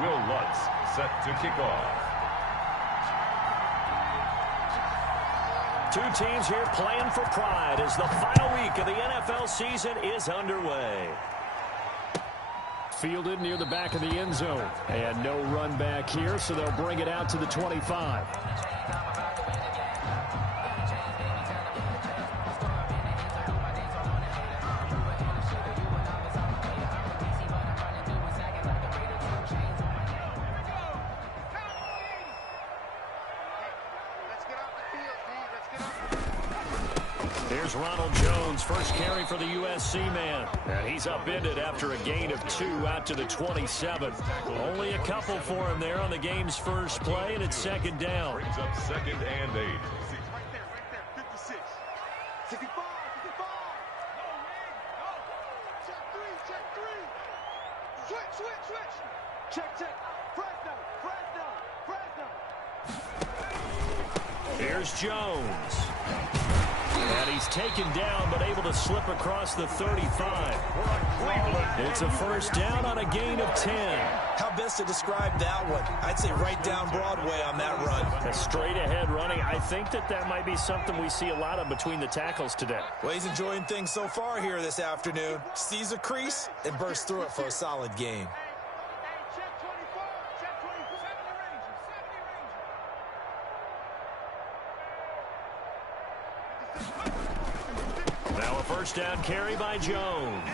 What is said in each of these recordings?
Will Lutz set to kick off. Two teams here playing for pride as the final week of the NFL season is underway. Fielded near the back of the end zone. And no run back here, so they'll bring it out to the 25. Here's Ronald Jones, first carry for the USC man. And he's upended after a gain of 2 out to the 27. Only a couple for him there on the game's first play, and it's second down. Brings up 2nd and 8. Right there, 56. 65, 55. Check three. Switch. Check. Fresno. Here's Jones. And he's taken down, but able to slip across the 35. It's a first down on a gain of 10. How best to describe that one? I'd say right down Broadway on that run. A straight ahead running. I think that might be something we see a lot of between the tackles today. Well, he's enjoying things so far here this afternoon. Sees a crease and bursts through it for a solid gain. Now a first down carry by Jones.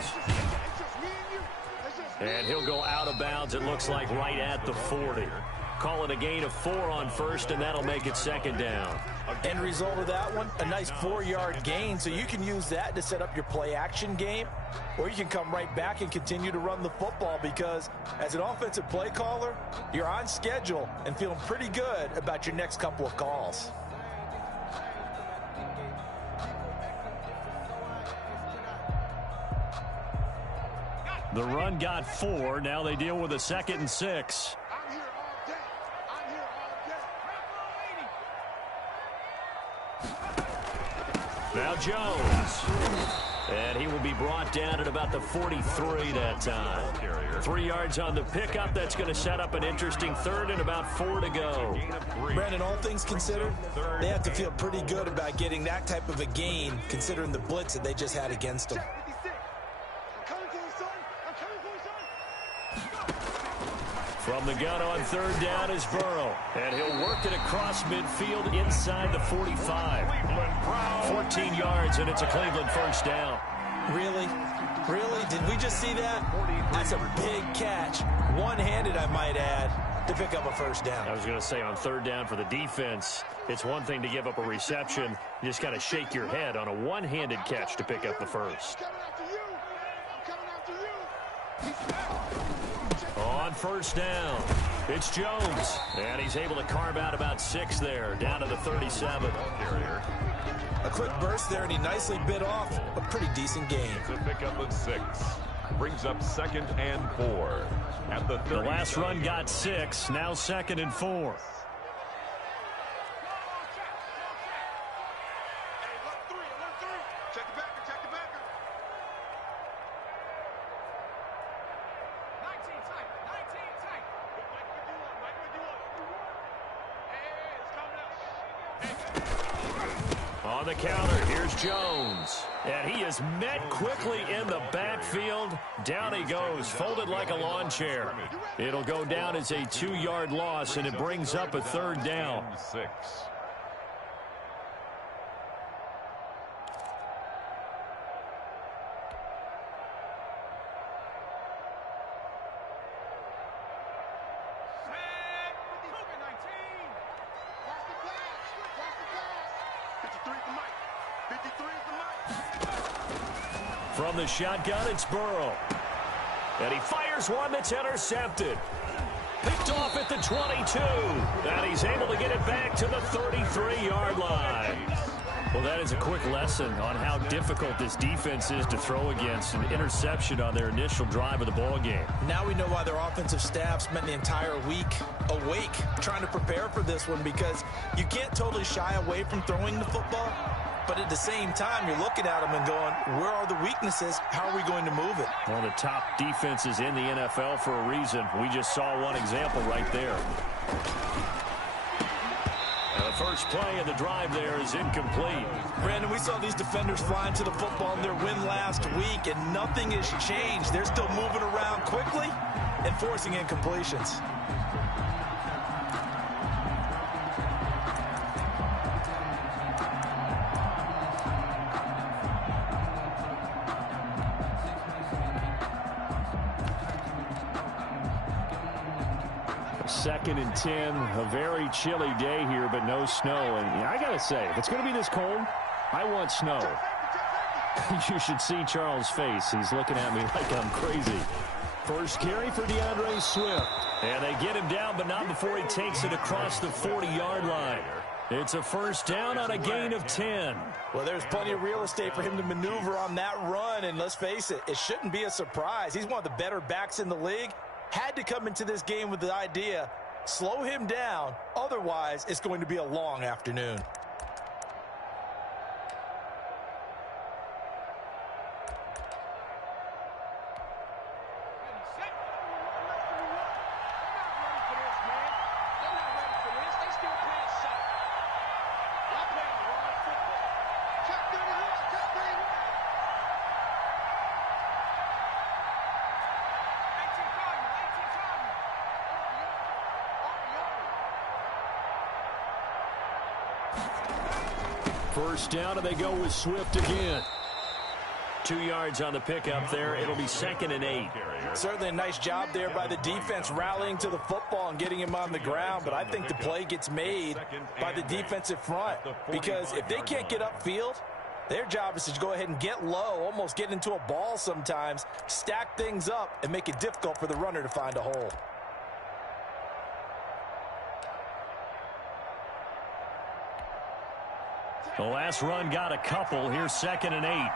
And he'll go out of bounds, it looks like, right at the 40. Call it a gain of 4 on first, and that'll make it second down. End result of that one, a nice 4-yard gain, so you can use that to set up your play-action game, or you can come right back and continue to run the football because, as an offensive play caller, you're on schedule and feeling pretty good about your next couple of calls. The run got 4. Now they deal with a 2nd and 6. I'm here all day. Now Jones. And he will be brought down at about the 43 that time. 3 yards on the pickup. That's going to set up an interesting 3rd and about 4 to go. Brandon, all things considered, they have to feel pretty good about getting that type of a gain considering the blitz that they just had against them. From the gun on 3rd down is Burrow. And he'll work it across midfield inside the 45. 14 yards, and it's a Cleveland first down. Really? Did we just see that? That's a big catch. One-handed, I might add, to pick up a first down. I was going to say on 3rd down for the defense, it's one thing to give up a reception. You just got to shake your head on a one-handed catch to pick up the first. On 1st down, it's Jones, and he's able to carve out about 6 there, down to the 37. A quick burst there, and he nicely bit off a pretty decent gain. To pick up a 6. Brings up 2nd and 4. At the 30. The last run got 6, now 2nd and 4. On the counter, here's Jones. And he is met quickly in the backfield. Down he goes, folded like a lawn chair. It'll go down as a 2-yard loss, and it brings up a 3rd down. 6. From the shotgun, it's Burrow. And he fires one that's intercepted. Picked off at the 22. And he's able to get it back to the 33-yard line. Well, that is a quick lesson on how difficult this defense is to throw against. An interception on their initial drive of the ball game. Now we know why their offensive staff spent the entire week awake trying to prepare for this one, because you can't totally shy away from throwing the football, But at the same time, you're looking at them and going, where are the weaknesses? How are we going to move it? One of the top defenses in the NFL for a reason. We just saw one example right there. The first play of the drive there is incomplete. Brandon, we saw these defenders flying to the football in their win last week, and nothing has changed. They're still moving around quickly and forcing incompletions. Second and 10, a very chilly day here, but no snow. And I got to say, if it's going to be this cold, I want snow. You should see Charles' face. He's looking at me like I'm crazy. First carry for DeAndre Swift. And they get him down, but not before he takes it across the 40-yard line. It's a first down on a gain of 10. Well, there's plenty of real estate for him to maneuver on that run, and let's face it, it shouldn't be a surprise. He's one of the better backs in the league. Had to come into this game with the idea, slow him down, otherwise it's going to be a long afternoon. First down, and they go with Swift again. 2 yards on the pickup there. It'll be 2nd and 8. Certainly a nice job there by the defense rallying to the football and getting him on the ground, but I think the play gets made by the defensive front, because if they can't get upfield, their job is to go ahead and get low, almost get into a ball sometimes, stack things up, and make it difficult for the runner to find a hole. The last run got a couple. Here's 2nd and 8.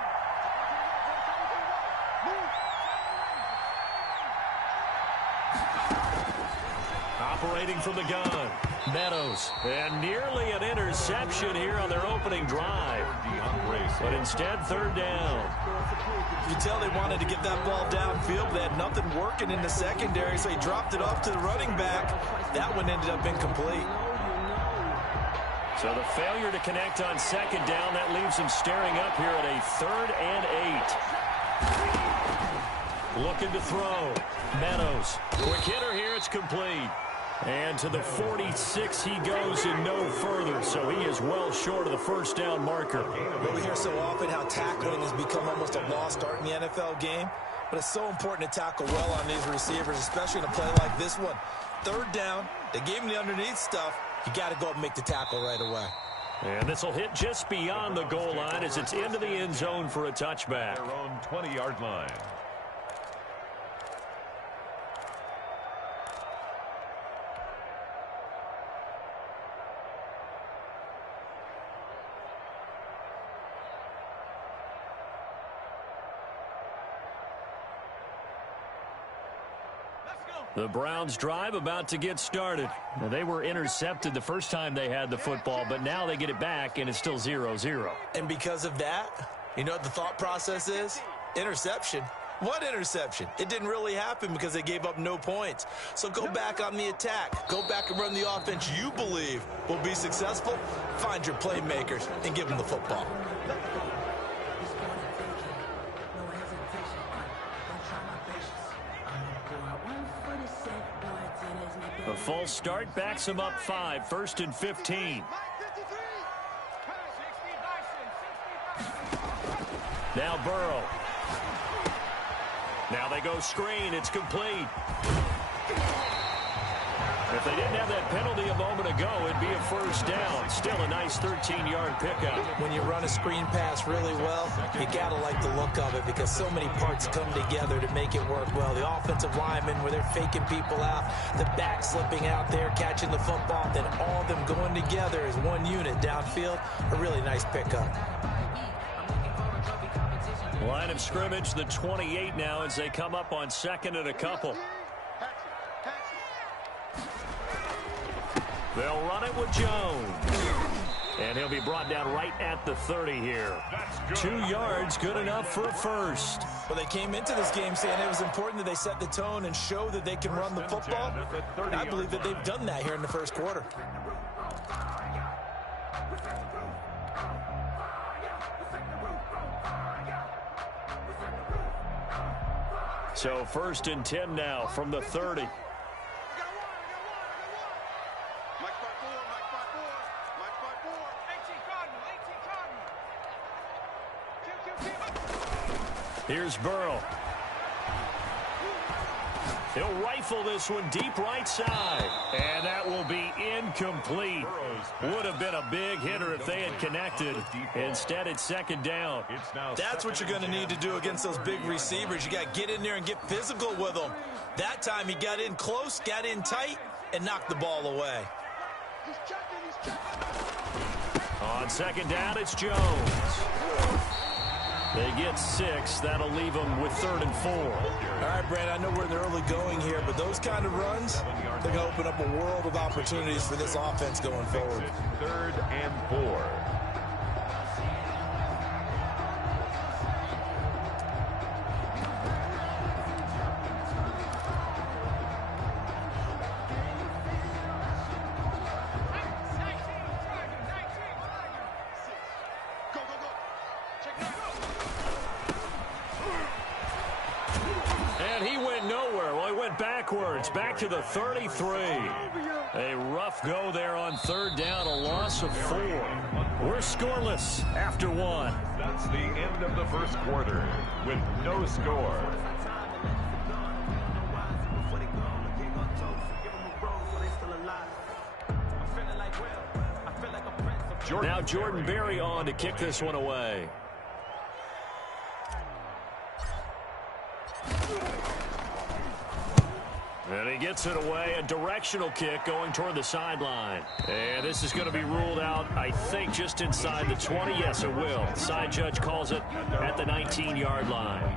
Operating from the gun, Meadows. And nearly an interception here on their opening drive. But instead, 3rd down. You can tell they wanted to get that ball downfield. They had nothing working in the secondary, so he dropped it off to the running back. That one ended up incomplete. So the failure to connect on 2nd down, that leaves him staring up here at a 3rd and 8. Looking to throw. Meadows. Quick hitter here. It's complete. And to the 46 he goes and no further. So he is well short of the first down marker. But we hear so often how tackling has become almost a lost art in the NFL game. But it's so important to tackle well on these receivers, especially in a play like this one. 3rd down. They gave him the underneath stuff. You got to go up and make the tackle right away. And this will hit just beyond the goal line as it's into the end zone for a touchback. Their own 20-yard line. The Browns drive about to get started. Now, they were intercepted the first time they had the football, but now they get it back, and it's still 0-0. And because of that, you know what the thought process is? Interception. What interception? It didn't really happen because they gave up no points. So go back on the attack. Go back and run the offense you believe will be successful. Find your playmakers and give them the football. A false start backs him up 5, 1st and 15. Now Burrow. Now they go screen. It's complete. If they didn't have that penalty a moment ago, it'd be a first down. Still a nice 13-yard pickup. When you run a screen pass really well, you got to like the look of it because so many parts come together to make it work well. The offensive linemen, where they're faking people out, the back slipping out there, catching the football, then all of them going together as one unit downfield. A really nice pickup. Line of scrimmage, the 28 now as they come up on 2nd and a couple. They'll run it with Jones. And he'll be brought down right at the 30 here. 2 yards, good enough for a first. Well, they came into this game saying it was important that they set the tone and show that they can run the football. And I believe that they've done that here in the first quarter. So 1st and 10 now from the 30. Here's Burrow. He'll rifle this one deep right side. And that will be incomplete. Would have been a big hitter if they had connected. Instead, it's 2nd down. That's what you're going to need to do against those big receivers. You got to get in there and get physical with them. That time he got in close, got in tight, and knocked the ball away. On 2nd down, it's Jones. They get 6. That'll leave them with 3rd and 4. All right, Brandon, I know we're in the early going here, but those kind of runs, they're going to open up a world of opportunities for this offense going forward. 3rd and 4. Back to the 33. A rough go there on 3rd down, a loss of 4. We're scoreless after 1. That's the end of the first quarter with no score. Now Jordan Berry on to kick this one away. And he gets it away, a directional kick going toward the sideline. And this is going to be ruled out, I think, just inside the 20. Yes, it will. The side judge calls it at the 19-yard line.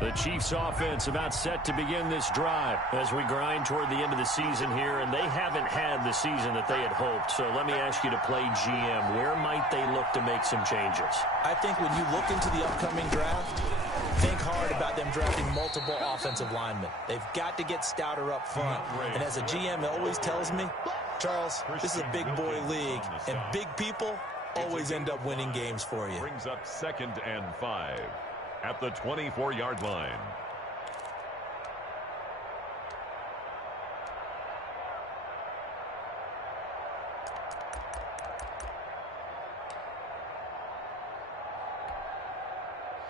The Chiefs offense about set to begin this drive as we grind toward the end of the season here, and they haven't had the season that they had hoped. So let me ask you to play GM. Where might they look to make some changes? I think when you look into the upcoming draft, think hard about them drafting multiple offensive linemen. They've got to get stouter up front. And as a GM always tells me, Charles, this is a big boy league, and big people always end up winning games for you. Brings up 2nd and 5. At the 24-yard line.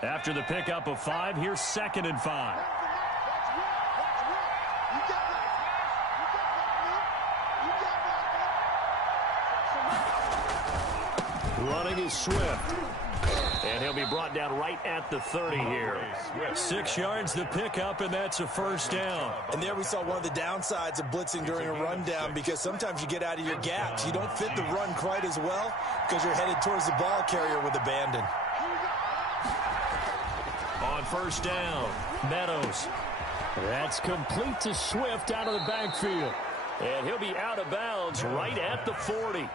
After the pickup of 5, here's 2nd and 5. Running is Swift. And he'll be brought down right at the 30 here. 6 yards the pickup, and that's a 1st down. And there we saw one of the downsides of blitzing during a rundown, because sometimes you get out of your gaps. You don't fit the run quite as well because you're headed towards the ball carrier with abandon. On 1st down, Meadows. That's complete to Swift out of the backfield. And he'll be out of bounds right at the 40.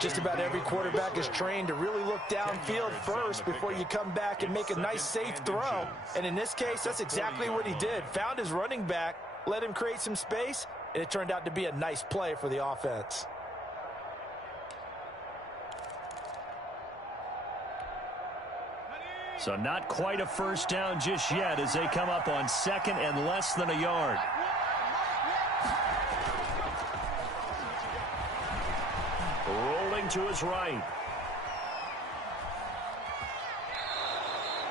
Just about every quarterback is trained to really look downfield first before you come back and make a nice, safe throw. And in this case, that's exactly what he did. Found his running back, let him create some space, and it turned out to be a nice play for the offense. So not quite a 1st down just yet as they come up on 2nd and less than a yard. Rolling to his right.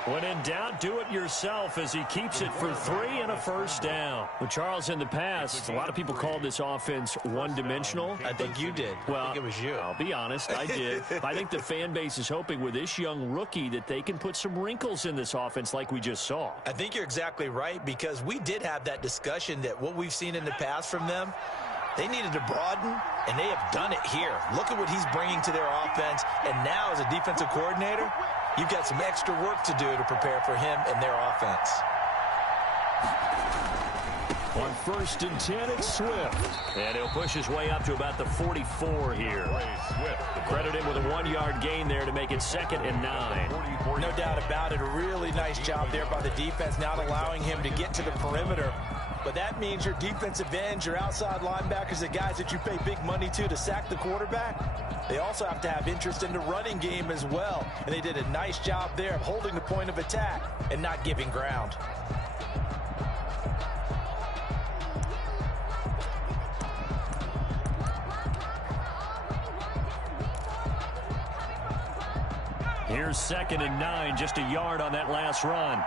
When in doubt, do it yourself as he keeps it for 3 and a 1st down. Well, Charles, in the past, a lot of people called this offense one-dimensional. I think you did. Well, I think it was you. I'll be honest, I did. I think the fan base is hoping with this young rookie that they can put some wrinkles in this offense like we just saw. I think you're exactly right, because we did have that discussion that what we've seen in the past from them, They needed to broaden, and they have done it here. Look at what he's bringing to their offense, and now as a defensive coordinator, you've got some extra work to do to prepare for him and their offense. On 1st and 10, it's Swift. And he'll push his way up to about the 44 here. Credit him with a 1-yard gain there to make it 2nd and 9. No doubt about it. A really nice job there by the defense, not allowing him to get to the perimeter. But that means your defensive ends, your outside linebackers, the guys that you pay big money to sack the quarterback, they also have to have interest in the running game as well. And they did a nice job there of holding the point of attack and not giving ground. Here's 2nd and 9, just a yard on that last run.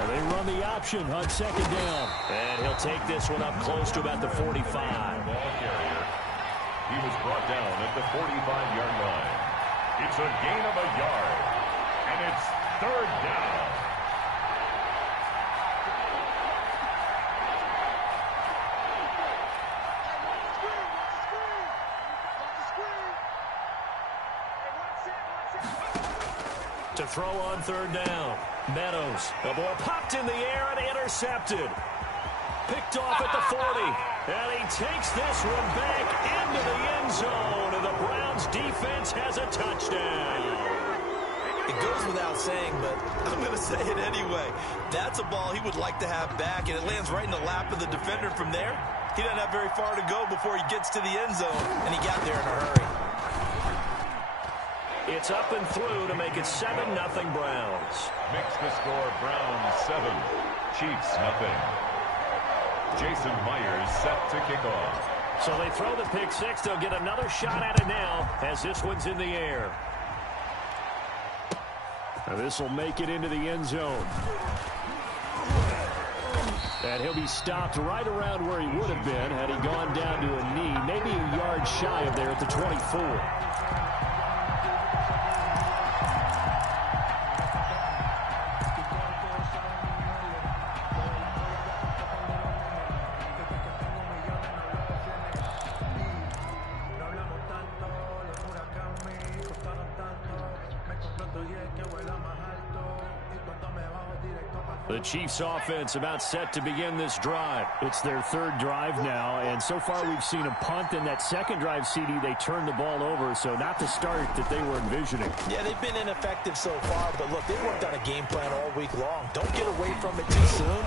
And they run the option on 2nd down. And he'll take this one up close to about the 45. Ball carrier. He was brought down at the 45-yard line. It's a gain of a yard. And it's 3rd down. To throw on 3rd down. Meadows. The ball popped in the air and intercepted. Picked off at the 40. And he takes this one back into the end zone. And the Browns defense has a touchdown. It goes without saying, but I'm going to say it anyway. That's a ball he would like to have back, and it lands right in the lap of the defender from there. He doesn't have very far to go before he gets to the end zone, and he got there in a hurry. It's up and through to make it 7-0 Browns. Makes the score Browns 7, Chiefs nothing. Jason Myers set to kick off. So they throw the pick six. They'll get another shot at it now as this one's in the air. Now this will make it into the end zone. And he'll be stopped right around where he would have been had he gone down to a knee, maybe a yard shy of there at the 24. The Chiefs offense about set to begin this drive. It's their 3rd drive now, and so far we've seen a punt. In that 2nd drive, CD, they turned the ball over, so not the start that they were envisioning. Yeah, they've been ineffective so far, but look, they worked on a game plan all week long. Don't get away from it too soon.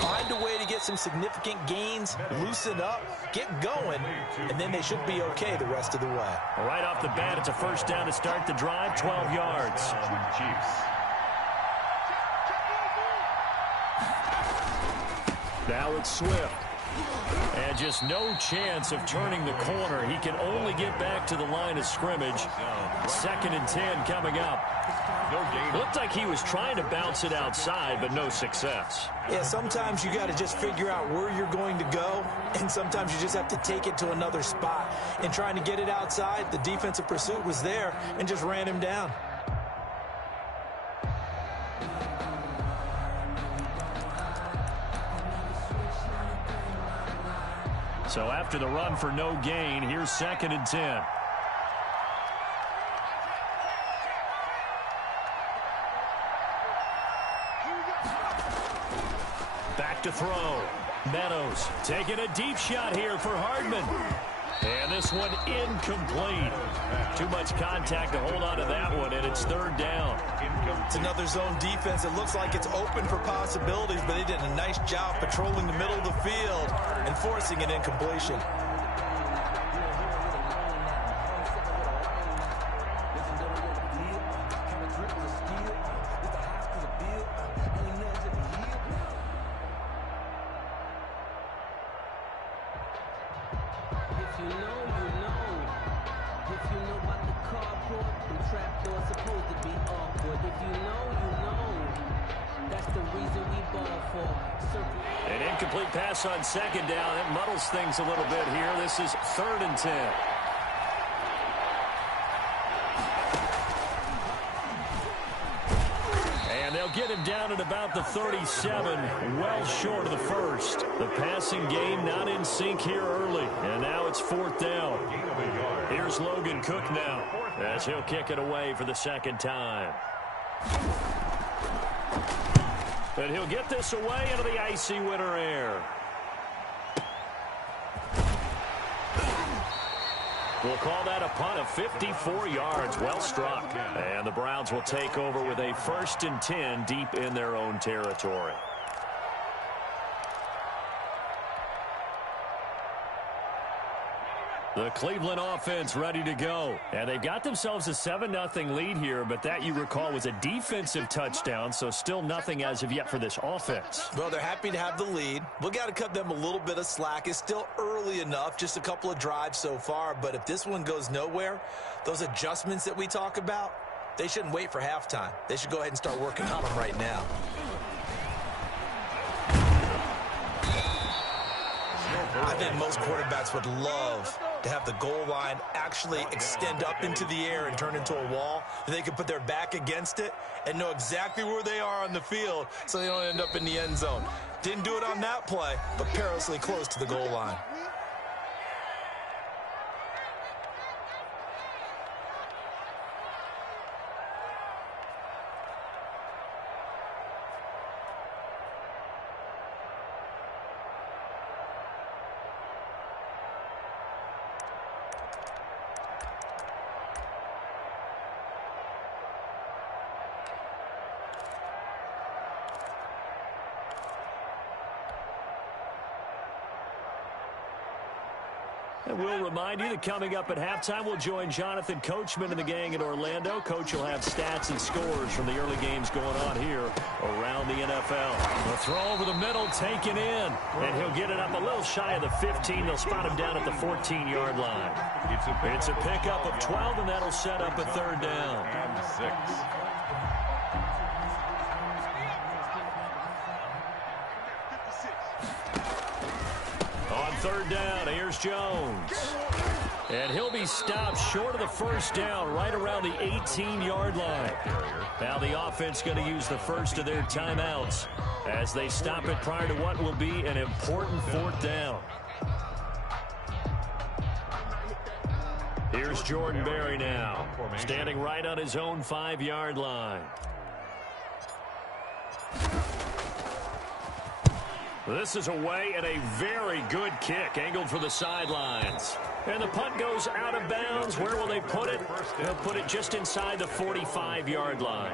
Find a way to get some significant gains, loosen up, get going, and then they should be okay the rest of the way. Right off the bat, it's a 1st down to start the drive, 12 yards. Chiefs. Now it's Swift. And just no chance of turning the corner. He can only get back to the line of scrimmage. 2nd and 10 coming up. Looked like he was trying to bounce it outside, but no success. Yeah, sometimes you got to just figure out where you're going to go, and sometimes you just have to take it to another spot. And trying to get it outside, the defensive pursuit was there and just ran him down. So after the run for no gain, here's 2nd and 10. Back to throw. Meadows taking a deep shot here for Hardman. And this one incomplete. Too much contact to hold on to that one, and it's 3rd down. It's another zone defense. It looks like it's open for possibilities, but they did a nice job patrolling the middle of the field and forcing an incompletion. An incomplete pass on 2nd down. It muddles things a little bit here. This is 3rd and 10. And they'll get him down at about the 37, well short of the first. The passing game not in sync here early, and now it's 4th down. Here's Logan Cook now, as he'll kick it away for the second time. And he'll get this away into the icy winter air. We'll call that a punt of 54 yards. Well struck. And the Browns will take over with a 1st and 10 deep in their own territory. The Cleveland offense ready to go. And they've got themselves a 7-0 lead here, but that, you recall, was a defensive touchdown, so still nothing as of yet for this offense. Well, they're happy to have the lead. We got to cut them a little bit of slack. It's still early enough, just a couple of drives so far, but if this one goes nowhere, those adjustments that we talk about, they shouldn't wait for halftime. They should go ahead and start working on them right now. I think most quarterbacks would love to have the goal line actually extend up into the air and turn into a wall. They can put their back against it and know exactly where they are on the field so they don't end up in the end zone. Didn't do it on that play, but perilously close to the goal line. And we'll remind you that coming up at halftime, we'll join Jonathan Coachman and the gang in Orlando. Coach will have stats and scores from the early games going on here around the NFL. The throw over the middle taken in, and he'll get it up a little shy of the 15. They'll spot him down at the 14-yard line. It's a pickup of 12, and that'll set up a 3rd down. And 6. On 3rd down, here's Jones. And he'll be stopped short of the 1st down, right around the 18-yard line. Now the offense going to use the first of their timeouts as they stop it prior to what will be an important 4th down. Here's Jordan Berry now, standing right on his own 5-yard line. This is away and a very good kick, angled for the sidelines. And the punt goes out of bounds. Where will they put it? They'll put it just inside the 45-yard line.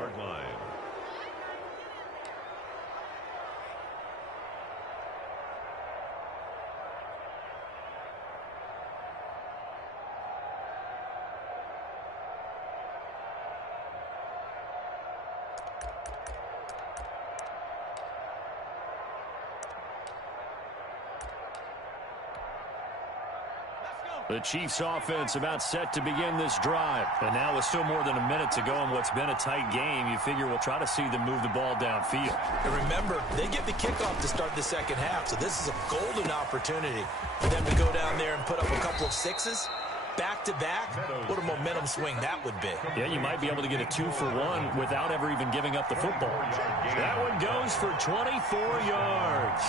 The Chiefs offense about set to begin this drive. And now with still more than a minute to go in what's been a tight game, you figure we'll try to see them move the ball downfield. And remember, they get the kickoff to start the second half, so this is a golden opportunity for them to go down there and put up a couple of 6s. Back-to-back, what a momentum swing that would be. Yeah, you might be able to get a 2-for-1 without ever even giving up the football. That one goes for 24 yards.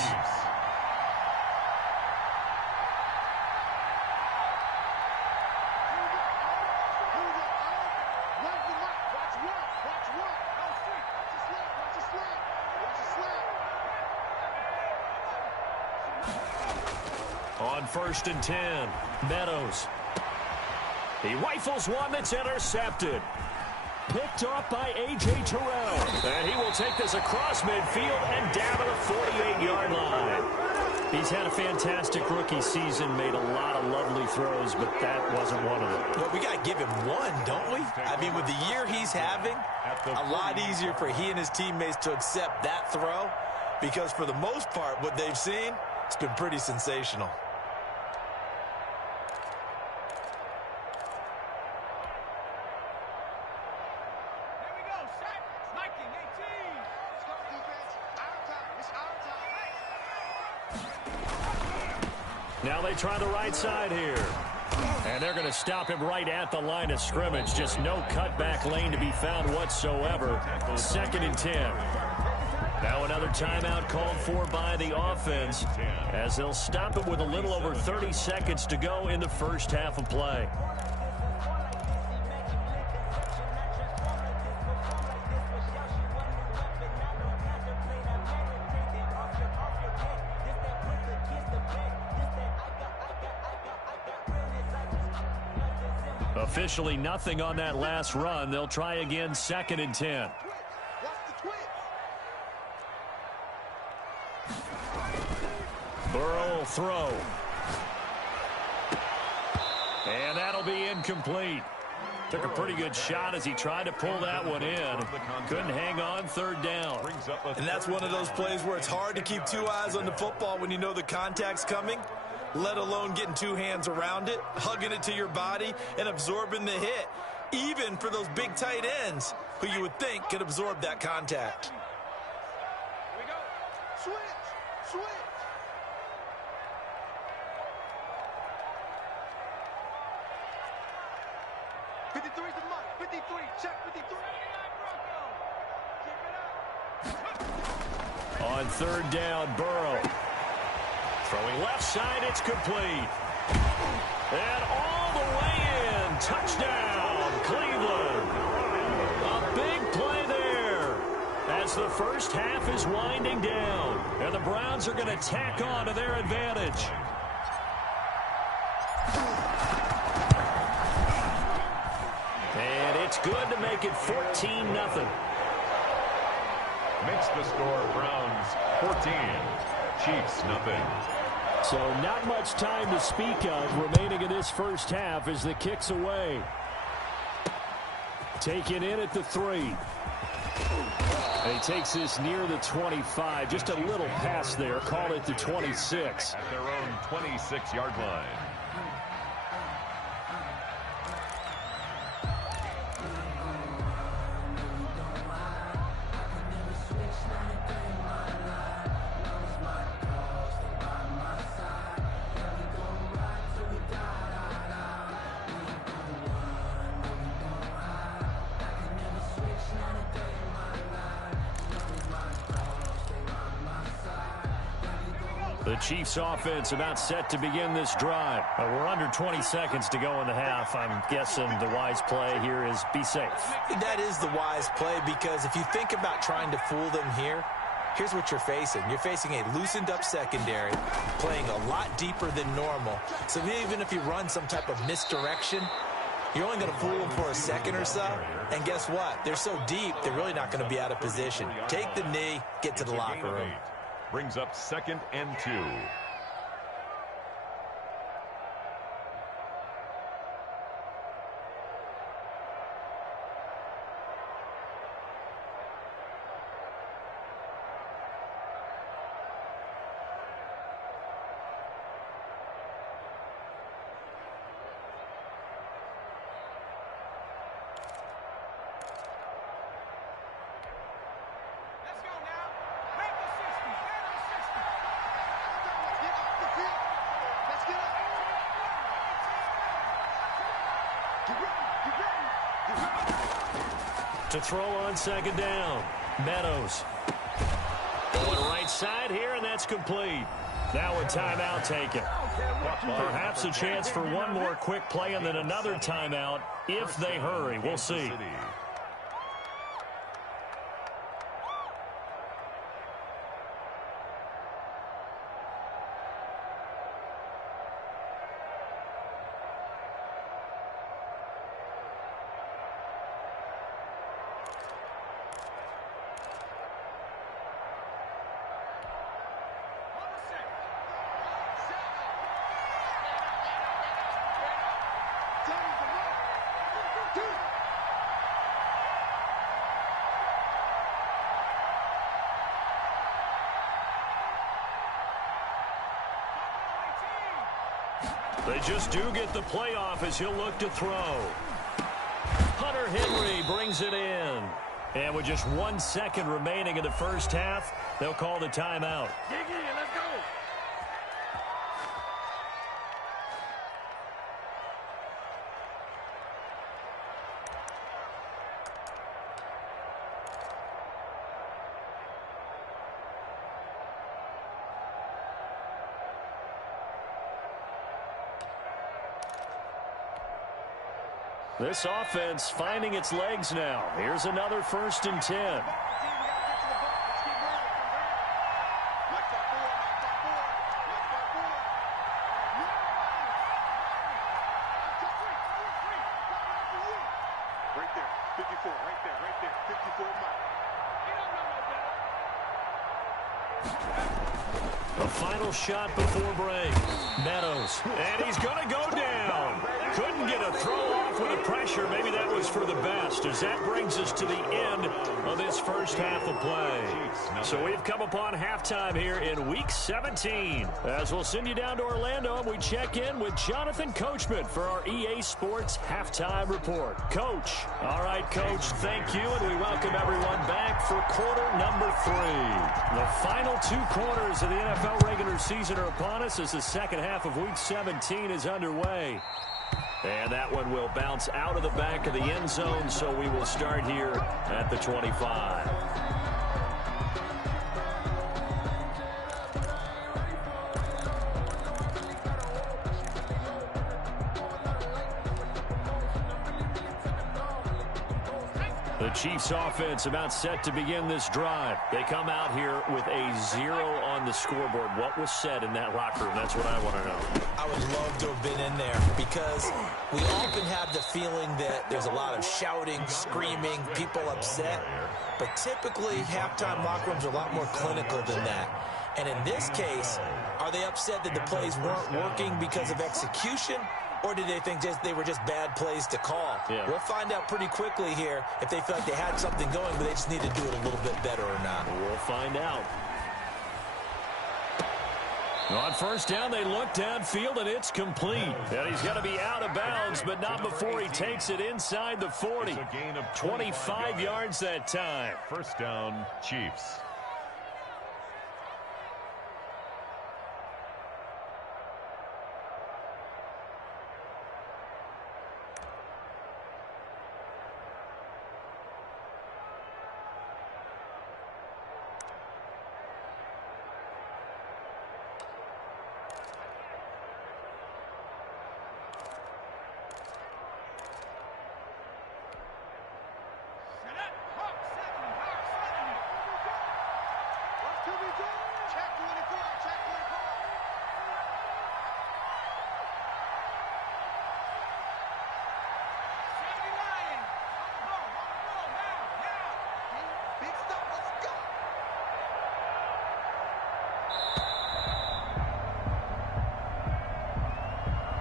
On 1st and 10, Meadows. He rifles one that's intercepted. Picked off by A.J. Terrell. And he will take this across midfield and down to the 48-yard line. He's had a fantastic rookie season, made a lot of lovely throws, but that wasn't one of them. Well, we got to give him one, don't we? I mean, with the year he's having, a lot easier for he and his teammates to accept that throw, because for the most part, what they've seen, it's been pretty sensational. Now they try the right side here. And they're going to stop him right at the line of scrimmage. Just no cutback lane to be found whatsoever. 2nd and 10. Now another timeout called for by the offense as they'll stop it with a little over 30 seconds to go in the first half of play. Officially nothing on that last run. They'll try again 2nd and 10. Burrow will throw. And that'll be incomplete. Took a pretty good shot as he tried to pull that one in. Couldn't hang on 3rd down. And that's one of those plays where it's hard to keep 2 eyes on the football when you know the contact's coming, let alone getting 2 hands around it, hugging it to your body, and absorbing the hit, even for those big tight ends who you would think could absorb that contact. Here we go. Switch. Switch. '53's the mark. 53. Check 53. On 3rd down, Burrow. Throwing left side, it's complete. And all the way in. Touchdown, Cleveland. A big play there as the first half is winding down. And the Browns are going to tack on to their advantage. And it's good to make it 14-0. Makes the score Browns 14, Chiefs nothing. So not much time to speak of remaining in this first half as the kick's away. Taken in at the 3. And he takes this near the 25. Just a little pass there. Call it the 26. At their own 26-yard line. The Chiefs offense about set to begin this drive. We're under 20 seconds to go in the half. I'm guessing the wise play here is be safe. That is the wise play because if you think about trying to fool them here, here's what you're facing. You're facing a loosened up secondary, playing a lot deeper than normal. So even if you run some type of misdirection, you're only going to fool them for a second or so. And guess what? They're so deep, they're really not going to be out of position. Take the knee, get to the locker room. Brings up 2nd and 2. To throw on 2nd down, Meadows. Going right side here, and that's complete. Now a timeout taken. Perhaps a chance for one more quick play and then another timeout if they hurry. We'll see. They just do get the playoff as he'll look to throw. Hunter Henry brings it in. And with just 1 second remaining in the first half, they'll call the timeout. Dig in, let's go. This offense finding its legs now. Here's another 1st and 10. Right there, 54, right there, 54 miles. The final shot before break. Meadows. And he's going to go down. Couldn't get a throw off with the pressure. Maybe that was for the best, as that brings us to the end of this first half of play. So we've come upon halftime here in Week 17. As we'll send you down to Orlando, and we check in with Jonathan Coachman for our EA Sports Halftime Report. Coach. All right, Coach, thank you, and we welcome everyone back for quarter number 3. The final 2 quarters of the NFL regular season are upon us as the second half of Week 17 is underway. And that one will bounce out of the back of the end zone, so we will start here at the 25. The Chiefs offense about set to begin this drive. They come out here with a 0 on the scoreboard. What was said in that locker room? That's what I want to know. I would love to have been in there, because we often have the feeling that there's a lot of shouting, screaming, people upset. But typically, halftime locker rooms are a lot more clinical than that. And in this case, are they upset that the plays weren't working because of execution? Or did they think they were just bad plays to call? Yeah. We'll find out pretty quickly here if they feel like they had something going, but they just need to do it a little bit better or not. We'll find out. On first down, they look downfield, and it's complete. And he's going to be out of bounds, but not before he takes it inside the 40. 25 yards that time. First down, Chiefs.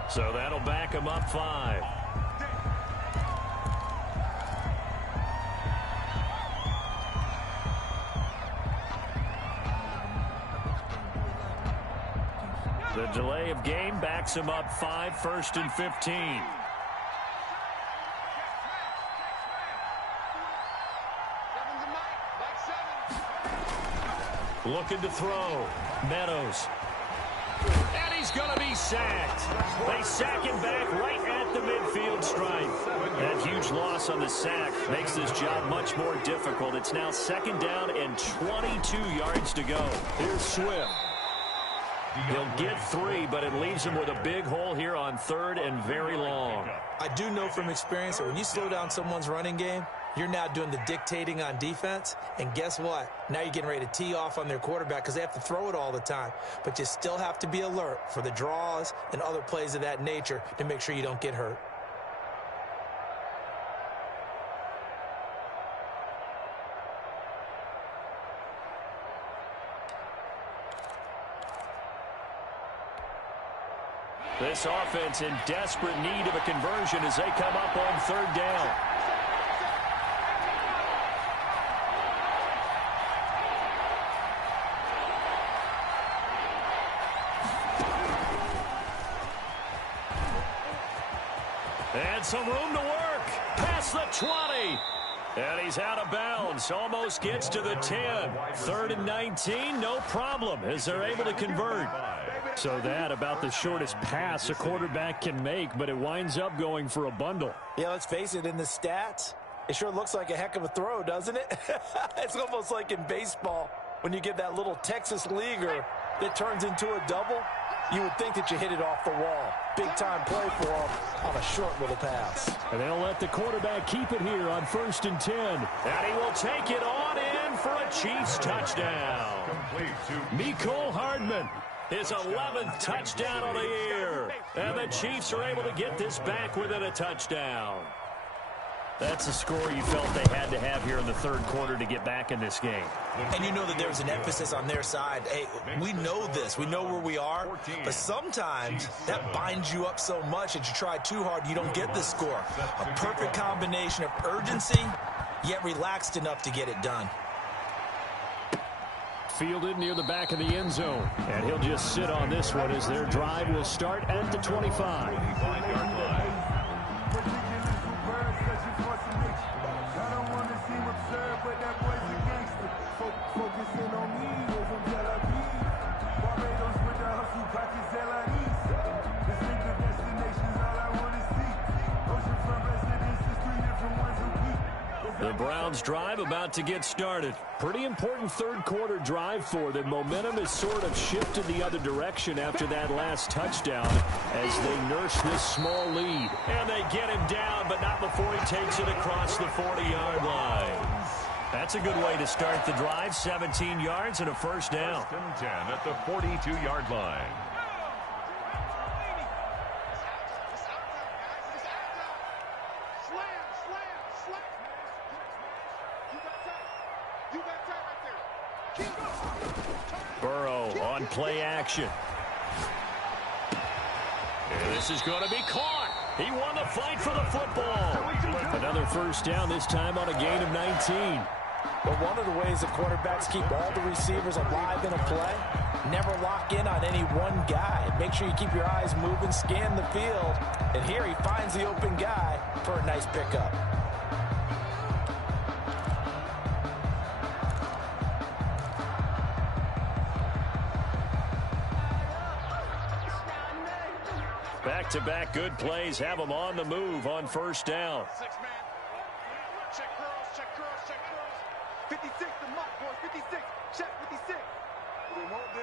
So that'll back him up 5. The delay of game backs him up 5, 1st and 15. Looking to throw. Meadows. And he's going to be sacked. They sack him back right at the midfield stripe. That huge loss on the sack makes this job much more difficult. It's now 2nd down and 22 yards to go. Here's Swift. He'll get 3, but it leaves him with a big hole here on 3rd and very long. I do know from experience that when you slow down someone's running game, you're now doing the dictating on defense, and guess what? Now you're getting ready to tee off on their quarterback because they have to throw it all the time. But you still have to be alert for the draws and other plays of that nature to make sure you don't get hurt. This offense in desperate need of a conversion as they come up on 3rd down. And some room to work. Past the 20. And he's out of bounds. Almost gets to the 10. 3rd and 19, no problem, as they're able to convert. So that about the shortest pass a quarterback can make, but it winds up going for a bundle. Yeah, let's face it, in the stats, it sure looks like a heck of a throw, doesn't it? It's almost like in baseball when you get that little Texas leaguer that turns into a double. You would think that you hit it off the wall. Big-time play for him on a short little pass. And they'll let the quarterback keep it here on 1st and 10. And he will take it on in for a Chiefs touchdown. Complete to Mecole Hardman, his 11th touchdown of the year. And the Chiefs are able to get this back within a touchdown. That's a score you felt they had to have here in the 3rd quarter to get back in this game. And you know that there's an emphasis on their side. Hey, we know this. We know where we are. But sometimes that binds you up so much that you try too hard, you don't get the score. A perfect combination of urgency, yet relaxed enough to get it done. Fielded near the back of the end zone. And he'll just sit on this one as their drive will start at the 25. 25-yard line. The Browns drive about to get started. Pretty important 3rd quarter drive for them. Momentum has sort of shifted the other direction after that last touchdown as they nurse this small lead. And they get him down, but not before he takes it across the 40-yard line. That's a good way to start the drive. 17 yards and a 1st down. 1st and 10 at the 42-yard line. Burrow on play action. And this is going to be caught. He won the fight for the football. Another 1st down, this time on a gain of 19. But one of the ways that quarterbacks keep all the receivers alive in a play, never lock in on any one guy. Make sure you keep your eyes moving, scan the field. And here he finds the open guy for a nice pickup. Back-to-back good plays have them on the move on 1st down. 6 man. Check curls, check curls, check curls. 56, the mark, boys. 56. Check 56. We want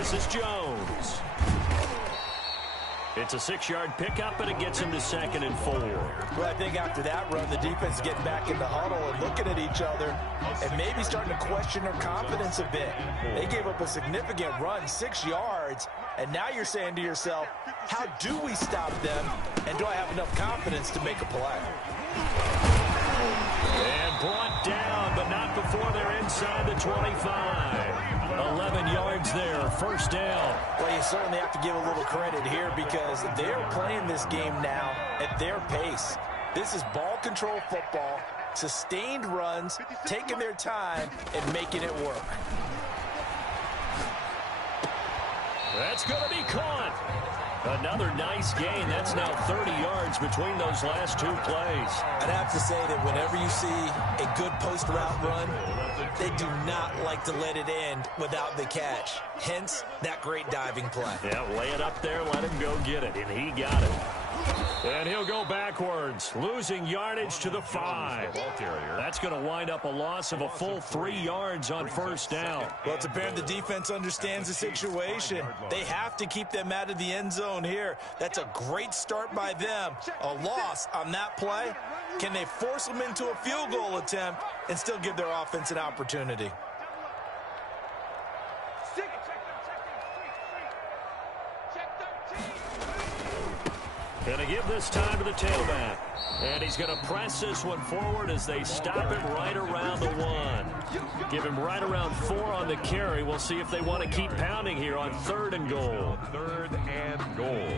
this. This is Jones. It's a 6-yard pickup, and it gets him to 2nd and 4. Well, I think after that run, the defense is getting back in the huddle and looking at each other and maybe starting to question their confidence a bit. They gave up a significant run, 6 yards, and now you're saying to yourself, how do we stop them, and do I have enough confidence to make a play? And brought down, but not before they're inside the 25. 11 yards there, 1st down. Well, you certainly have to give a little credit here because they're playing this game now at their pace. This is ball control football, sustained runs, taking their time, and making it work. That's going to be caught. Another nice gain. That's now 30 yards between those last 2 plays. I'd have to say that whenever you see a good post route run, they do not like to let it end without the catch. Hence, that great diving play. Yeah, lay it up there, let him go get it, and he got it. And he'll go backwards, losing yardage to the 5. That's going to wind up a loss of a full 3 yards on 1st down. Well, it's apparent the defense understands the situation. They have to keep them out of the end zone here. That's a great start by them. A loss on that play. Can they force them into a field goal attempt and still give their offense an opportunity? Going to give this time to the tailback. And he's going to press this one forward as they stop him right around the 1. Give him right around 4 on the carry. We'll see if they want to keep pounding here on 3rd and goal. 3rd and goal.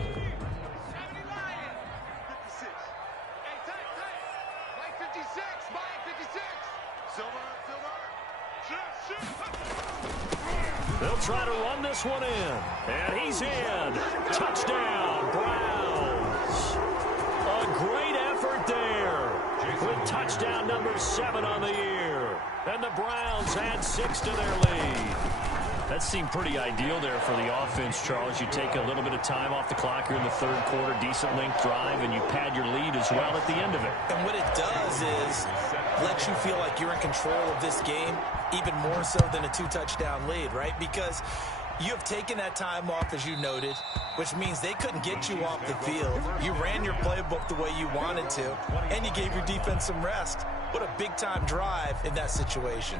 They'll try to run this one in. And he's in. Touchdown, Browns. A great effort there with touchdown number 7 on the year. And the Browns add 6 to their lead. That seemed pretty ideal there for the offense, Charles. You take a little bit of time off the clock here in the 3rd quarter, decent length drive, and you pad your lead as well at the end of it. And what it does is lets you feel like you're in control of this game, even more so than a 2-touchdown lead, right? Because you have taken that time off, as you noted, which means they couldn't get you off the field. You ran your playbook the way you wanted to, and you gave your defense some rest. What a big-time drive in that situation.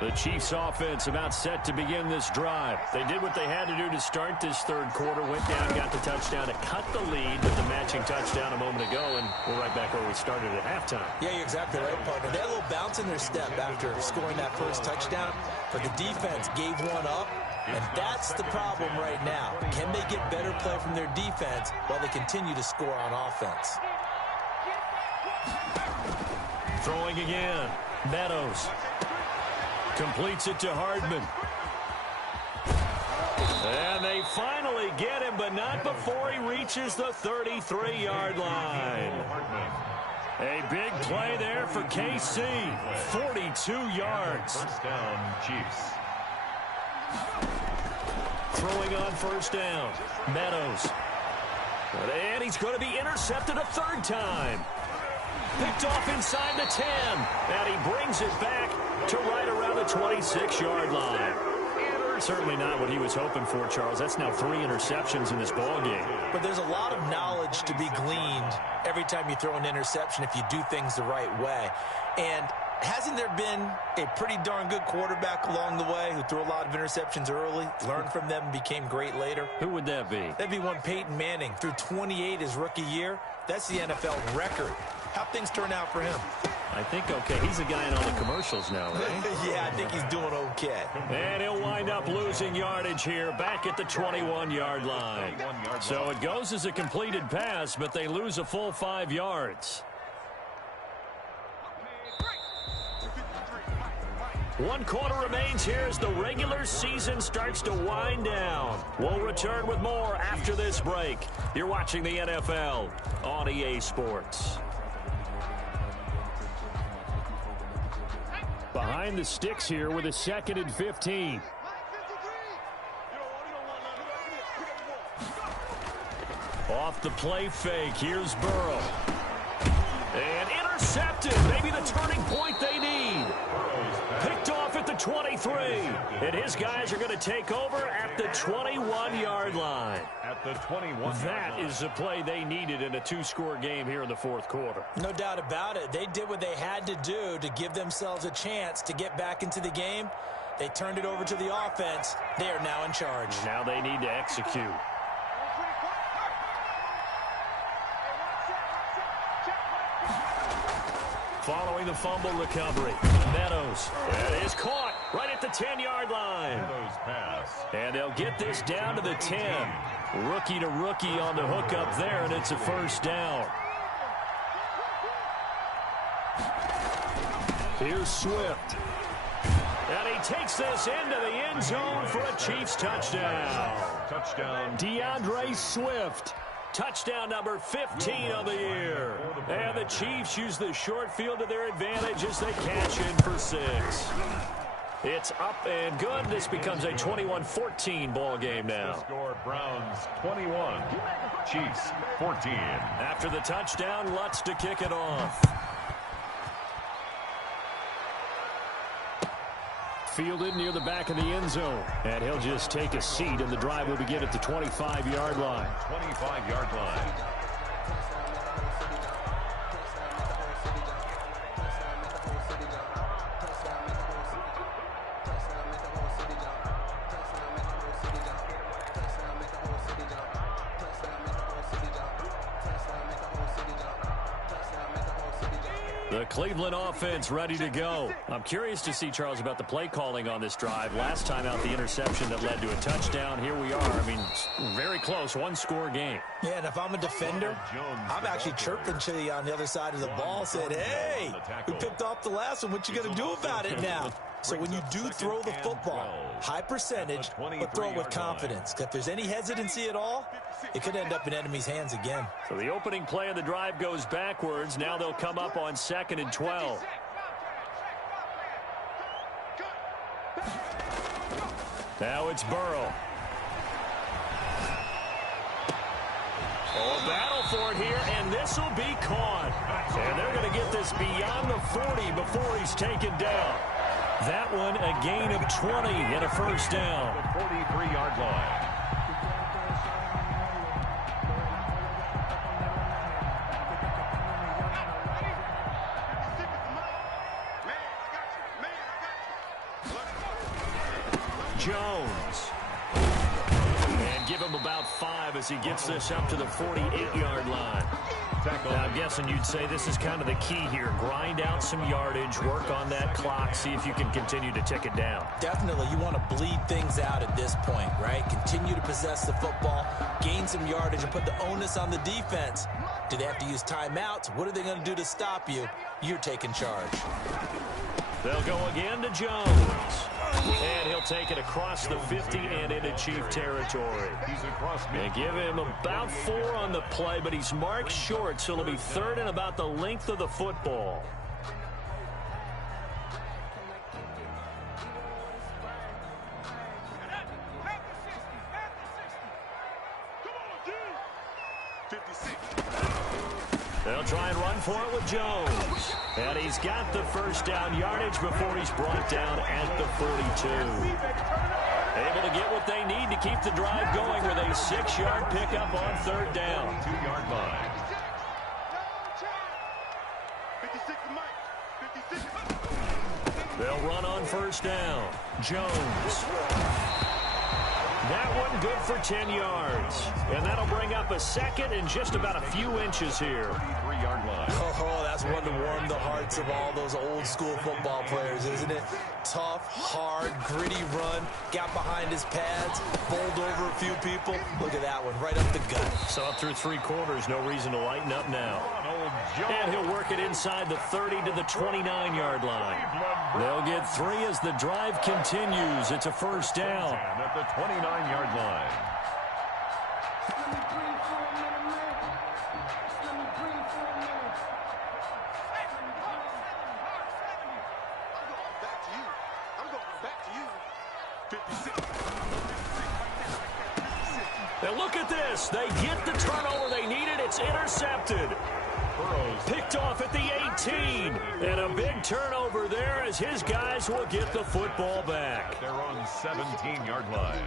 The Chiefs offense about set to begin this drive. They did what they had to do to start this third quarter, went down, got the touchdown to cut the lead with the matching touchdown a moment ago, and we're right back where we started at halftime. Yeah, you're exactly right, partner. They had a little bounce in their step after scoring that first touchdown, but the defense gave one up, and that's the problem right now. Can they get better play from their defense while they continue to score on offense? Throwing again, Meadows. Completes it to Hardman. And they finally get him, but not before he reaches the 33-yard line. A big play there for KC. 42 yards. First down, Chiefs. Throwing on first down, Meadows. And he's going to be intercepted a third time. Picked off inside the 10. And he brings it back to right around the 26-yard line. Certainly not what he was hoping for, Charles. That's now 3 interceptions in this ball game. But there's a lot of knowledge to be gleaned every time you throw an interception if you do things the right way. And hasn't there been a pretty darn good quarterback along the way who threw a lot of interceptions early, learned from them, and became great later? Who would that be? That'd be one Peyton Manning. Threw 28 his rookie year. That's the NFL record. How'd things turn out for him? I think okay. He's the guy in all the commercials now, right? Yeah, I think he's doing okay. And he'll wind up losing yardage here back at the 21-yard line. So it goes as a completed pass, but they lose a full 5 yards. 1 quarter remains here as the regular season starts to wind down. We'll return with more after this break. You're watching the NFL on EA Sports. Behind the sticks here with a 2nd and 15. Off the play fake, here's Burrow. And intercepted, maybe the turning point they need. Picked off at the 23. And his guys are going to take over at the 21-yard line. At the 21. That is the play they needed in a 2-score game here in the fourth quarter. No doubt about it. They did what they had to do to give themselves a chance to get back into the game. They turned it over to the offense. They are now in charge. Now they need to execute. Following the fumble recovery, Meadows. That is caught right at the 10-yard line. Meadows pass. And they'll get this down to the 10. Rookie to rookie on the hook up there, and it's a first down. Here's Swift. And he takes this into the end zone for a Chiefs touchdown. Touchdown. DeAndre Swift. Touchdown number 15 of the year. And the Chiefs use the short field to their advantage as they cash in for 6. It's up and good. This becomes a 21-14 ball game now. Score Browns 21, Chiefs 14. After the touchdown, Lutz to kick it off. Fielded near the back of the end zone. And he'll just take a seat, and the drive will begin at the 25-yard line. 25-yard line. The Cleveland offense ready to go. I'm curious to see, Charles, about the play calling on this drive. Last time out, the interception that led to a touchdown. Here we are. I mean, very close, 1-score game. Yeah, and if I'm a defender, I'm actually chirping to you on the other side of the ball, saying, hey, we picked off the last one. What you going to do about it now? So when you do throw the football, high percentage, but throw it with confidence. If there's any hesitancy at all, it could end up in enemy's hands again. So the opening play of the drive goes backwards. Now they'll come up on 2nd and 12. Now it's Burrow. Oh, battle for it here, and this will be caught. And they're going to get this beyond the 40 before he's taken down. That one, a gain of 20 and a first down. The 43-yard line. Jones. And give him about 5 as he gets this up to the 48-yard line. Now, I'm guessing you'd say this is kind of the key here. Grind out some yardage, work on that clock, see if you can continue to tick it down. Definitely, you want to bleed things out at this point, right? Continue to possess the football, gain some yardage, and put the onus on the defense. Do they have to use timeouts? What are they going to do to stop you? You're taking charge. They'll go again to Jones. And he'll take it across the 50 and into Chief territory. They give him about 4 on the play, but he's marked short, so it'll be 3rd and about the length of the football. They'll try and run for it with Jones. And he's got the first down yardage before he's brought down at the 42. Able to get what they need to keep the drive going with a 6-yard pickup on 3rd down. 2-yard line. They'll run on first down. Jones. That one good for 10 yards. And that'll bring up a 2nd and just about a few inches here. 33-yard line. Oh, that's one to warm the hearts of all those old-school football players, isn't it? Tough, hard, gritty run. Got behind his pads, bowled over a few people. Look at that one, right up the gut. So up through 3 quarters, no reason to lighten up now. And he'll work it inside the 30 to the 29-yard line. They'll get 3 as the drive continues. It's a first down. At the 29-yard line. Now look at this. They get the turnover they needed. It's intercepted. Picked off at the 18. And a big turnover there as his guys will get the football back. They're on 17-yard line.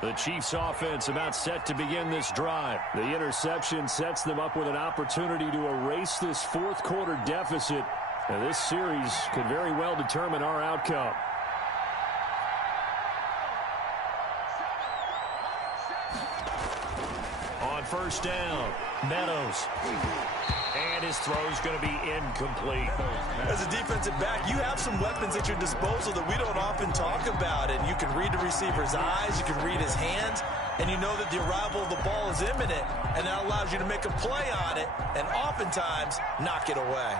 The Chiefs offense about set to begin this drive. The interception sets them up with an opportunity to erase this 4th quarter deficit. And this series could very well determine our outcome. On first down, Meadows. And his throw's going to be incomplete. As a defensive back, you have some weapons at your disposal that we don't often talk about. And you can read the receiver's eyes, you can read his hands, and you know that the arrival of the ball is imminent. And that allows you to make a play on it and oftentimes knock it away.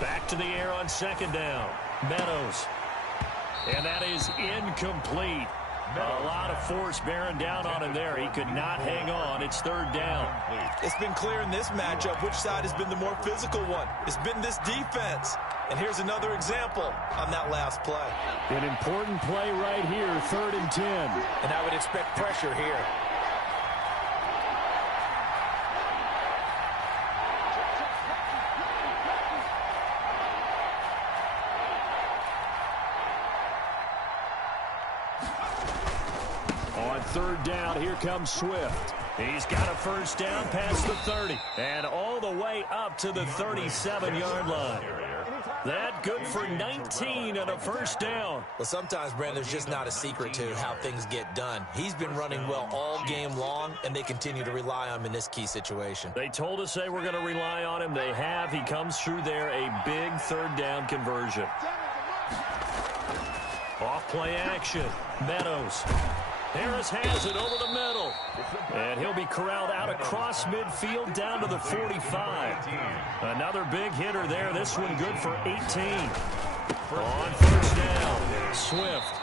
Back to the air on 2nd down. Meadows. And that is incomplete. A lot of force bearing down on him there. He could not hang on. It's 3rd down. It's been clear in this matchup which side has been the more physical one. It's been this defense. And here's another example on that last play. An important play right here, 3rd and 10. And I would expect pressure here. On 3rd down, here comes Swift. He's got a first down past the 30 and all the way up to the 37-yard line. That good for 19 and a first down. Well, sometimes, Brandon, there's just not a secret to how things get done. He's been running well all game long, and they continue to rely on him in this key situation. They told us they were going to rely on him. They have. He comes through there, a big 3rd down conversion. Off play action. Meadows. Harris has it over the middle. And he'll be corralled out across midfield down to the 45. Another big hitter there. This one good for 18. On first down, Swift.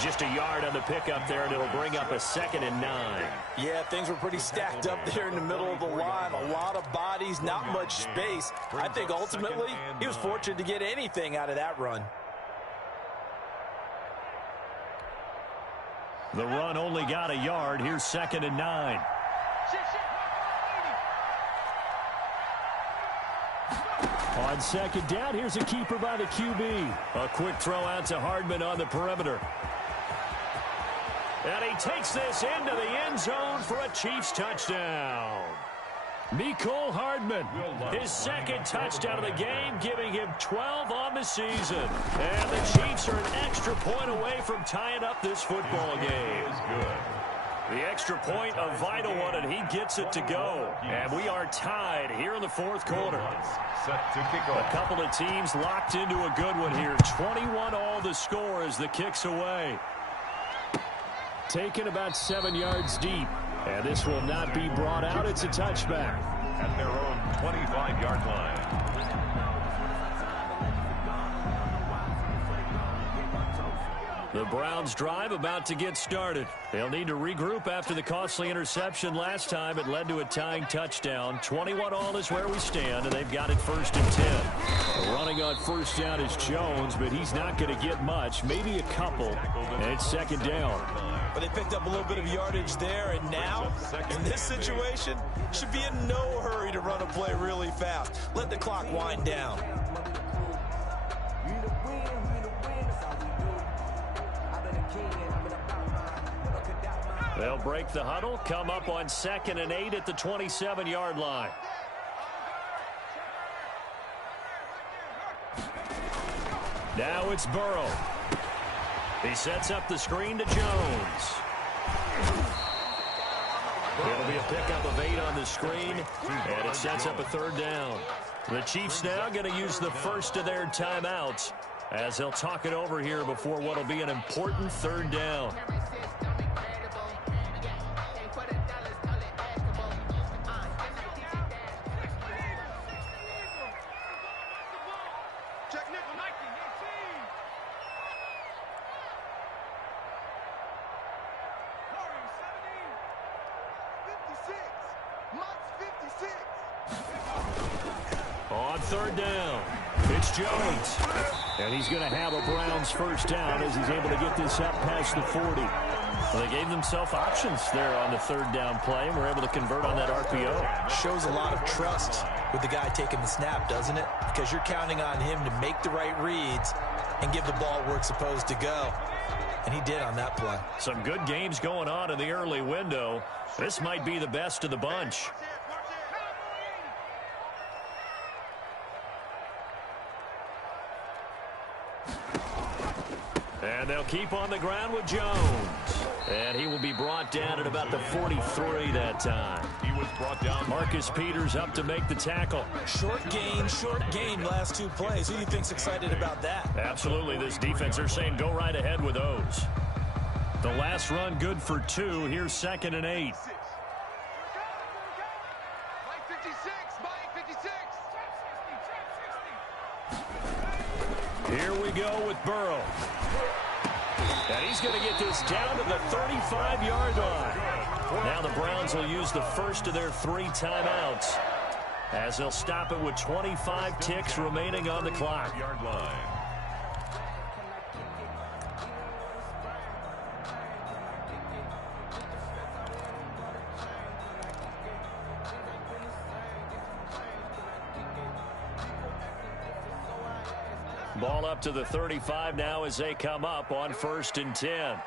Just a yard on the pickup there, and it'll bring up a 2nd and 9. Yeah, things were pretty stacked up there in the middle of the line. A lot of bodies, not much space. I think ultimately he was fortunate to get anything out of that run. The run only got a yard. Here's 2nd and 9. On 2nd down, here's a keeper by the QB. A quick throw out to Hardman on the perimeter. And he takes this into the end zone for a Chiefs touchdown. Mecole Hardman, his 2nd touchdown of the game, giving him 12 on the season. And the Chiefs are an extra point away from tying up this football game. The extra point, a vital one, and he gets it to go. And we are tied here in the 4th quarter. A couple of teams locked into a good one here. 21-all the score as the kick's away. Taken about 7 yards deep. And this will not be brought out. It's a touchback. At their own 25-yard line. The Browns drive about to get started. They'll need to regroup after the costly interception last time. It led to a tying touchdown. 21-all is where we stand, and they've got it 1st and 10. Running on 1st down is Jones, but he's not going to get much, maybe a couple, and it's 2nd down. But they picked up a little bit of yardage there, and now, in this situation, should be in no hurry to run a play really fast. Let the clock wind down. They'll break the huddle, come up on 2nd and 8 at the 27-yard line. Now it's Burrow. He sets up the screen to Jones. It'll be a pickup of 8 on the screen, and it sets up a 3rd down. The Chiefs now going to use the first of their timeouts as they'll talk it over here before what will be an important 3rd down. On 3rd down, it's Jones. And he's going to have a Browns 1st down as he's able to get this up past the 40. Well, they gave themselves options there on the 3rd down play, and were able to convert on that RPO. Shows a lot of trust with the guy taking the snap, doesn't it? Because you're counting on him to make the right reads and give the ball where it's supposed to go. And he did on that play. Some good games going on in the early window. This might be the best of the bunch. And they'll keep on the ground with Jones. And he will be brought down at about the 43 that time. He was brought down. Marcus Peters up to make the tackle. Short gain last 2 plays. Who do you think's excited about that? Absolutely. This defense, they're saying go right ahead with those. The last run good for 2. Here's 2nd and 8. Here we go with Burrow. And he's going to get this down to the 35-yard line. Now the Browns will use the first of their 3 timeouts as they'll stop it with 25 ticks remaining on the clock. Yard line. Ball up to the 35 now as they come up on 1st and 10.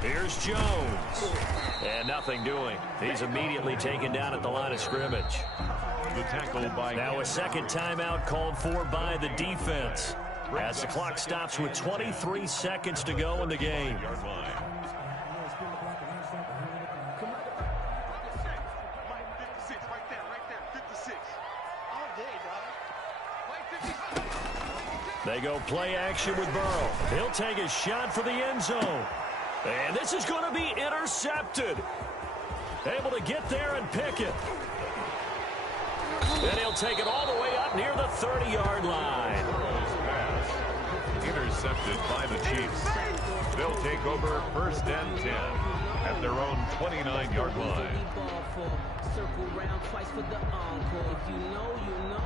Here's Jones. And nothing doing. He's immediately taken down at the line of scrimmage. The tackle by now a 2nd timeout called for by the defense as the clock stops with 23 seconds to go in the game. Yard line. Right there, 56. All day, dog. They go play action with Burrow. He'll take a shot for the end zone. And this is going to be intercepted. Able to get there and pick it. And he'll take it all the way up near the 30-yard line. Intercepted by the Chiefs. They'll take over 1st and 10 at their own 29-yard line. Circle round twice for the encore. If you know, you know.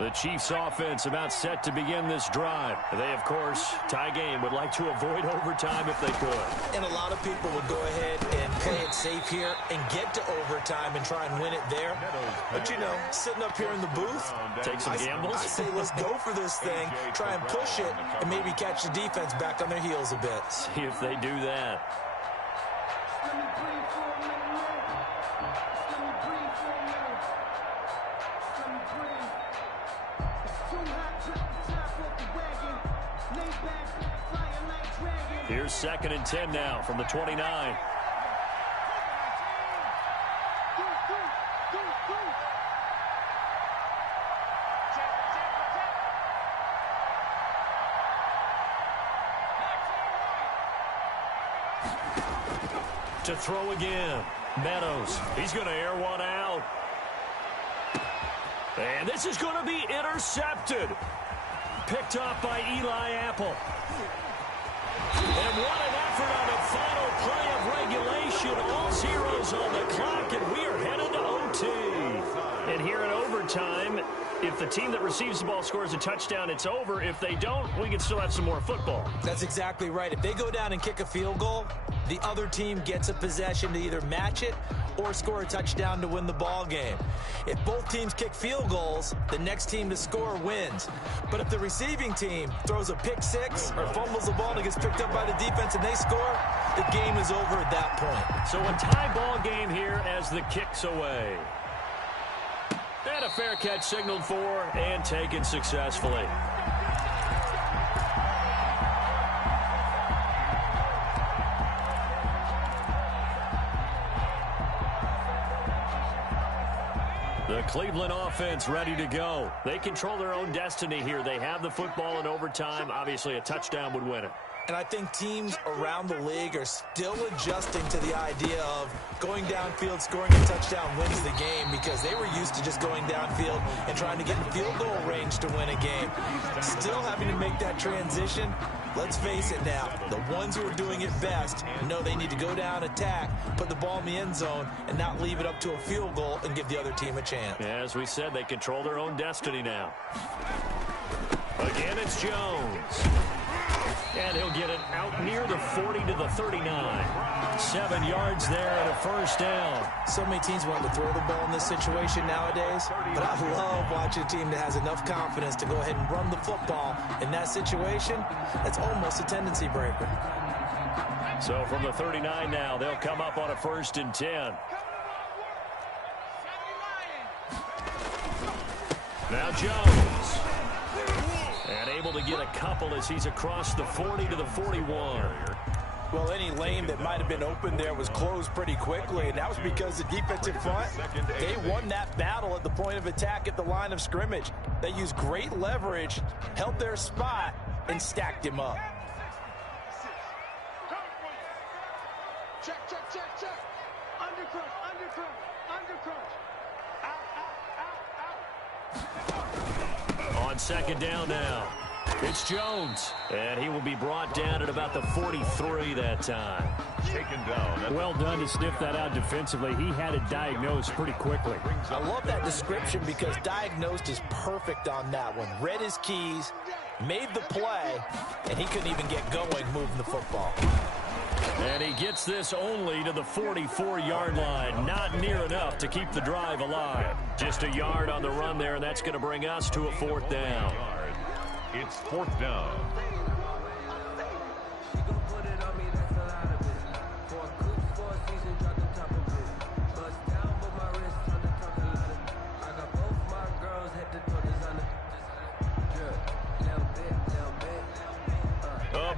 The Chiefs offense about set to begin this drive. They, of course, tie game, would like to avoid overtime if they could. And a lot of people would go ahead and play it safe here and get to overtime and try and win it there. But, you know, sitting up here in the booth, take some gambles. I say let's go for this thing, try and push it, and maybe catch the defense back on their heels a bit. See if they do that. Here's 2nd and 10 now from the 29. To throw again. Meadows. He's going to air one out. And this is going to be intercepted. Picked off by Eli Apple. And what an effort on the final play of regulation. All zeros on the clock, and we are headed to OT. And here in overtime, if the team that receives the ball scores a touchdown, it's over. If they don't, we can still have some more football. That's exactly right. If they go down and kick a field goal, the other team gets a possession to either match it or score a touchdown to win the ball game. If both teams kick field goals, the next team to score wins. But if the receiving team throws a pick six or fumbles the ball and it gets picked up by the defense and they score, the game is over at that point. So a tie ball game here as the kick's away. And a fair catch signaled for and taken successfully. The Cleveland offense ready to go. They control their own destiny here. They have the football in overtime. Obviously, a touchdown would win it. And I think teams around the league are still adjusting to the idea of going downfield, scoring a touchdown wins the game, because they were used to just going downfield and trying to get in field goal range to win a game. Still having to make that transition. Let's face it now, the ones who are doing it best know they need to go down, attack, put the ball in the end zone, and not leave it up to a field goal and give the other team a chance. As we said, they control their own destiny now. Again, it's Jones. And he'll get it out near the 40 to the 39. 7 yards there and a first down. So many teams want to throw the ball in this situation nowadays, but I love watching a team that has enough confidence to go ahead and run the football. In that situation, that's almost a tendency breaker. So from the 39 now, they'll come up on a 1st and 10. Now Jones. And able to get a couple as he's across the 40 to the 41. Well, any lane that might have been open there was closed pretty quickly, and that was because the defensive front, they won that battle at the point of attack at the line of scrimmage. They used great leverage, held their spot, and stacked him up. Check, check, check, check. Undercrunch, undercrunch, undercrunch. On 2nd down now, it's Jones. And he will be brought down at about the 43 that time. Taken down. Well done to sniff that out defensively. He had it diagnosed pretty quickly. I love that description because diagnosed is perfect on that one. Read his keys, made the play, and he couldn't even get going moving the football. And he gets this only to the 44-yard line. Not near enough to keep the drive alive. Just a yard on the run there, and that's going to bring us to a 4th down. It's 4th down.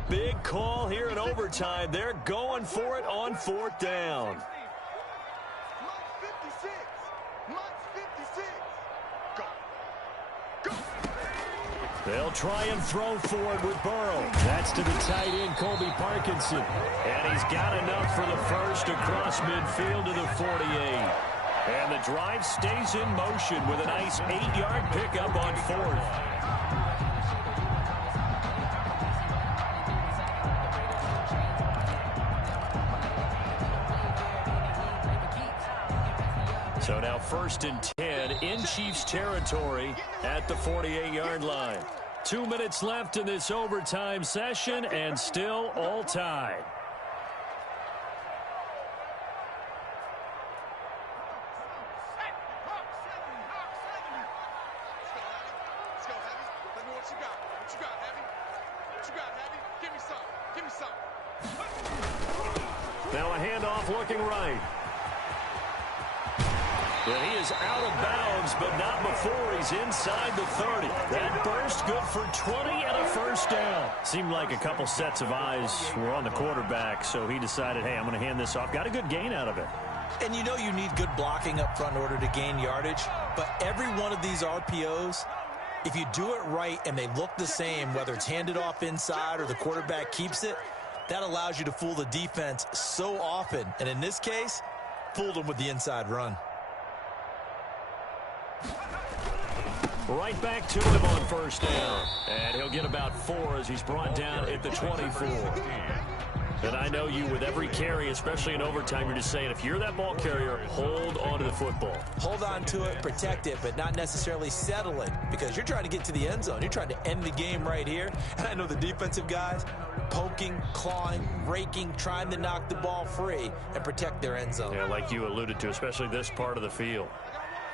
big call here in overtime. They're going for it on 4th down. They'll try and throw forward with Burrow. That's to the tight end, Colby Parkinson. And he's got enough for the first across midfield to the 48. And the drive stays in motion with a nice 8-yard pickup on 4th. So now 1st and 10 in Chiefs territory at the 48-yard line. 2 minutes left in this overtime session and still all tied. Now a handoff looking right. Well, he is out of bounds, but not before he's inside the 30. That burst good for 20 and a first down. Seemed like a couple sets of eyes were on the quarterback, so he decided, hey, I'm going to hand this off. Got a good gain out of it. And you know you need good blocking up front in order to gain yardage, but every one of these RPOs, if you do it right and they look the same, whether it's handed off inside or the quarterback keeps it, that allows you to fool the defense so often. And in this case, fooled them with the inside run. Right back to him on first down. And he'll get about 4 as he's brought down at the 24. And I know you, with every carry, especially in overtime, you're just saying, if you're that ball carrier, hold on to the football. Hold on to it, protect it, but not necessarily settle it, because you're trying to get to the end zone. You're trying to end the game right here. And I know the defensive guys poking, clawing, raking, trying to knock the ball free and protect their end zone. Yeah, like you alluded to, especially this part of the field.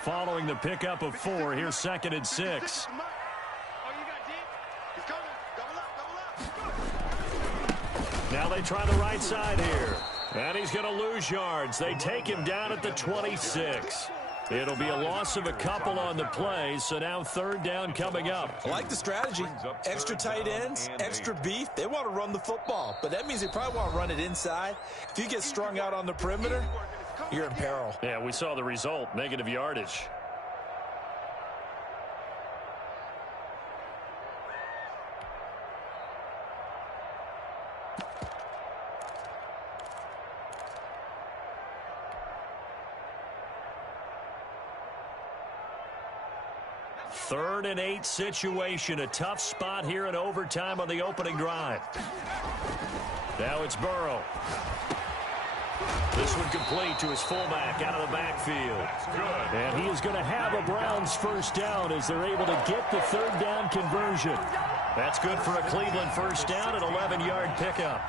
Following the pickup of 4, here's 2nd and 6. Now they try the right side here. And he's going to lose yards. They take him down at the 26. It'll be a loss of a couple on the play, so now 3rd down coming up. I like the strategy. Extra tight ends, extra beef. They want to run the football, but that means they probably want to run it inside. If you get strung out on the perimeter, you're in peril. Yeah, we saw the result, negative yardage. Third and 8 situation, a tough spot here in overtime on the opening drive. Now it's Burrow. This one complete to his fullback out of the backfield. And he is going to have a Browns first down as they're able to get the 3rd down conversion. That's good for a Cleveland first down, an 11-yard pickup.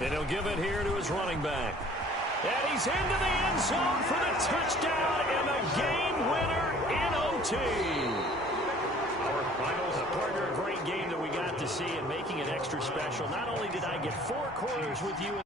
And he'll give it here to his running back. And he's into the end zone for the touchdown and the game winner in OT. Our finals, partner, a great game that we got to see and making it extra special. Not only did I get 4 quarters with you